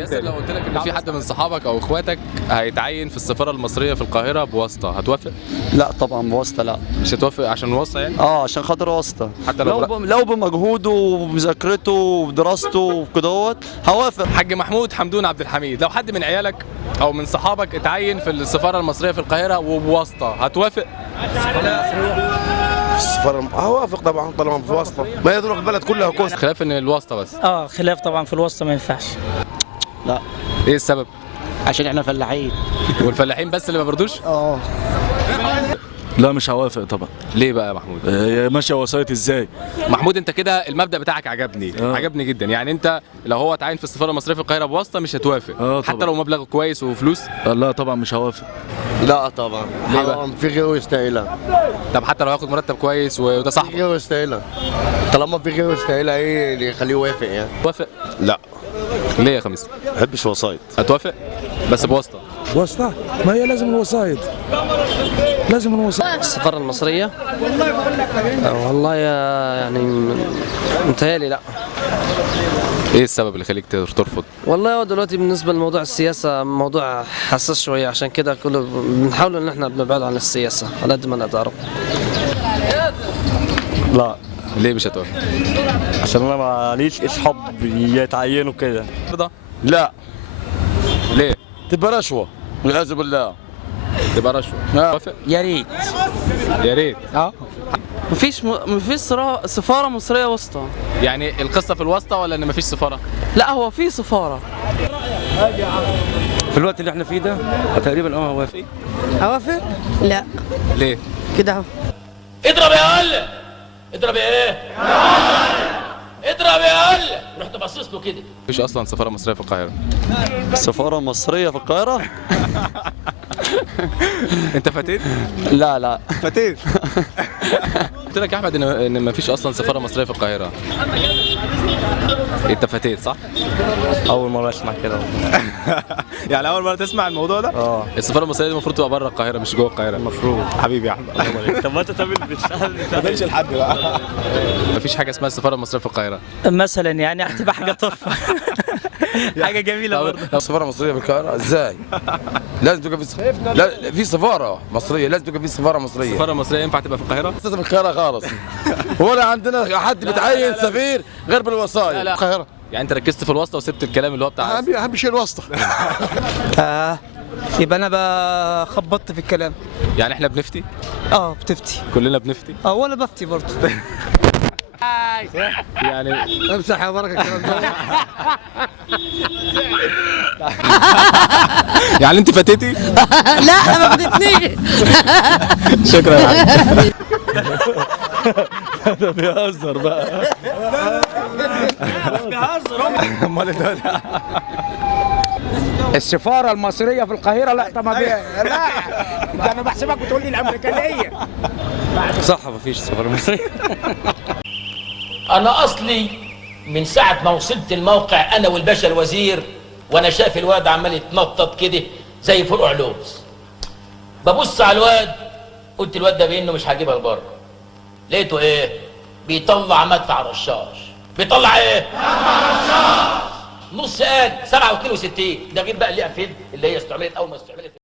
ياسر، لو قلت لك ان في حد من صحابك او اخواتك هيتعين في السفاره المصريه في القاهره بواسطه، هتوافق؟ لا طبعا بواسطه لا. مش هتوافق عشان واسطه يعني؟ عشان خاطر واسطه. حتى لو بمجهوده ومذاكرته ودراسته وكدهوت هوافق. حاج محمود حمدون عبد الحميد، لو حد من عيالك او من صحابك اتعين في السفاره المصريه في القاهره وبواسطه، هتوافق؟ السفاره هوافق طبعا طالما في واسطه، ما يضرك البلد كلها كوسه. خلاف ان الواسطه بس. خلاف طبعا في الواسطه ما ينفعش. لا. ايه السبب؟ عشان احنا فلاحين. والفلاحين بس اللي ما بردوش؟ لا مش هوافق طبعا. ليه بقى يا محمود؟ ماشيه وسايط ازاي؟ محمود انت كده المبدأ بتاعك عجبني. عجبني جدا. يعني انت لو هو اتعين في السفاره المصريه في القاهره بواسطه مش هتوافق؟ حتى لو مبلغ كويس وفلوس؟ لا طبعا مش هوافق. لا طبعا. ليه بقى؟ في غيره يستاهلها. طب حتى لو هياخد مرتب كويس وده في صاحبه؟ غيره يستاهلها. طالما في غيره يستاهلها، ايه اللي يخليه يوافق يعني؟ توافق؟ لا. ليه يا خميس؟ ما بحبش وسايط. هتوافق؟ بس بواسطه. واسطة؟ ما هي لازم الوسايط. لازم الوسايط. السفارة المصرية؟ والله يعني متهيألي لا. ايه السبب اللي يخليك ترفض؟ والله هو دلوقتي بالنسبة لموضوع السياسة موضوع حساس شوية، عشان كده كله بنحاول ان احنا بنبعد عن السياسة على قد ما نقدر. لا. ليه مش هتوافق؟ عشان انا ماليش اصحاب يتعينوا كده. رضا؟ لا. ليه؟ تبقى رشوه والعياذ بالله. تبقى رشوه. توافق؟ يا ريت. يا ريت. مفيش سفارة مصرية واسطة. يعني القصه في الواسطه ولا ان مفيش سفاره؟ لا، هو في سفارة. في الوقت اللي احنا فيه ده تقريبا هوافق. هوافق؟ لا. ليه؟ كده اهو. اضرب يا قل. اضرب ايه؟ اضرب يا قل. رحت باصص له كده. مفيش اصلا سفاره مصريه في القاهره. سفاره مصريه في القاهره؟ انت فاتت؟ لا. فاتت. قلت لك يا احمد ان مفيش اصلا سفاره مصريه في القاهره. انت فاتت صح؟ اول مره اسمع كده. يعني اول مره تسمع الموضوع ده؟ السفاره المصريه دي المفروض تبقى بره القاهره مش جوه القاهره. المفروض. حبيبي يا احمد. طب ما انت بتسال. ما تقولش لحد بقى. مفيش حاجه اسمها السفاره المصريه في القاهره مثلا يعني هتبقى حاجه تحفه. حاجه جميله برضه. السفاره المصريه في القاهره ازاي؟ لازم تبقى في سفاره مصريه، لازم تبقى في سفاره مصريه. السفاره المصريه ينفع تبقى في القاهره؟ في القاهره خالص. ولا عندنا حد بيتعين سفير غير بالوسائط. لا. القاهره. يعني انت ركزت في الواسطه وسبت الكلام اللي هو بتاع اهم شيء الواسطه. يبقى انا خبطت في الكلام. يعني احنا بنفتي؟ بتفتي. كلنا بنفتي؟ وانا بفتي برضه. يعني امسح يا بركه الكلام ده. يعني انت فاتتي؟ لا ما فاتتنيش. شكرا يا حبيبي. ده بيهزر بقى. امال السفاره المصريه في القاهره لا طبعا. لا ده انا بحسبك بتقول لي الامريكانيه. صح مفيش سفارة مصرية. انا اصلي من ساعة ما وصلت الموقع انا والباشا الوزير، وانا شايف الواد عمال يتنطط كده زي فرقع لوز. ببص على الواد، قلت الواد ده بانه مش هجيبها لبره. لقيته ايه؟ بيطلع مدفع رشاش. بيطلع ايه؟ مدفع رشاش. نص قال 67 ده غير بقى اللي اللي هي استعملت اول ما استعملت.